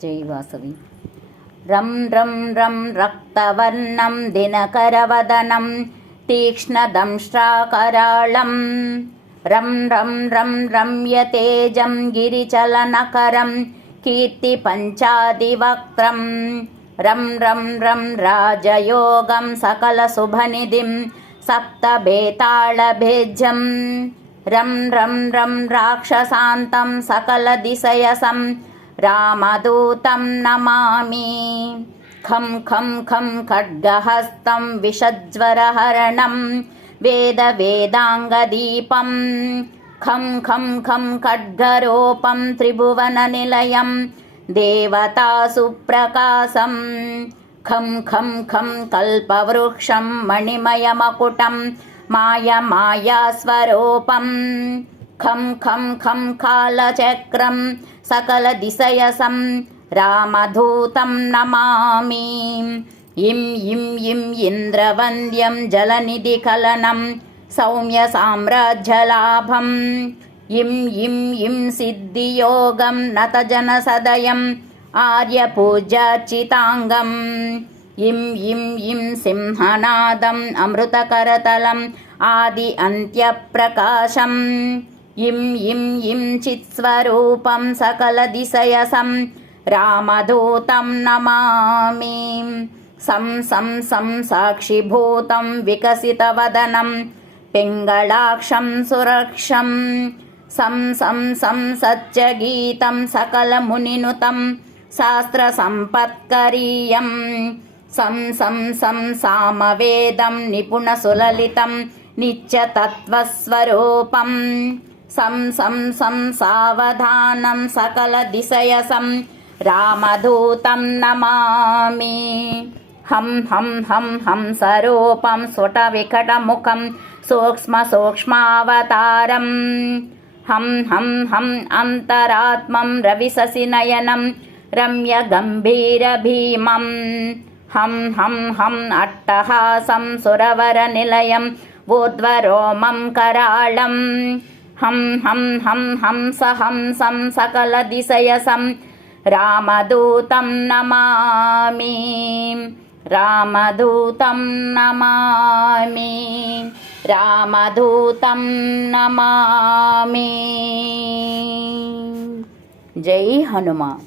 जय वासवी। रं रं रं रक्तवर्णं दिनकरवदनं तीक्ष्णदंष्ट्राकराळं रं रं रं रम्यतेजं गिरिचलनकरं कीर्तिपञ्चादिवक्त्रं रं रं रं राजयोगं सकलशुभनिधिं सप्तभेतालभेज्यं रं रं रं राक्षसान्तं सकलदिशयसं रामदूतं नमामि। खं खं खं खड्गहस्तं विषज्वरहरणं वेदवेदाङ्गदीपं खं खं खं खड्गरूपं त्रिभुवननिलयं देवतासुप्रकाशं खं खं खं कल्पवृक्षं मणिमयमकुटं मायमायास्वरूपं खं खं खं कालचक्रं सकलदिशयसं रामदूतं नमामि। इं इं इं इन्द्रवन्द्यं जलनिधिकलनं सौम्यसाम्राज्यलाभं इं इं इं सिद्धियोगं नतजनसदयम् आर्यपूज्यार्चिताङ्गम् इं इं इं सिंहनादम् अमृतकरतलम् आदि अन्त्यप्रकाशम् इं इं इं चित्स्वरूपं सकलदिशयसं रामदूतं नमामि। सं सं सं साक्षिभूतं विकसितवदनं पिङ्गलाक्षं सुरक्षं सं सं सं सत्यगीतं सकलमुनिनुतं शास्त्रसम्पत्करीयं सं सं सं सामवेदं निपुणसुललितं नित्यतत्त्वस्वरूपं सं सं सं सावधानं सकलदिशयसं रामदूतं नमामि। हं हं हं हंसरूपं स्फुटविकटमुखं सूक्ष्मसूक्ष्मावतारं हं हं हं अन्तरात्मं रविशशिनयनं रम्यगम्भीरभीमं हं हं हं अट्टहासं सुरवरनिलयं ऊर्ध्वरोमं कराळं हं हं हं हंसहंसं सकलदिशयसं रामदूतं नमामि। रामदूतं नमामि। रामदूतं नमामि। जय हनुमान।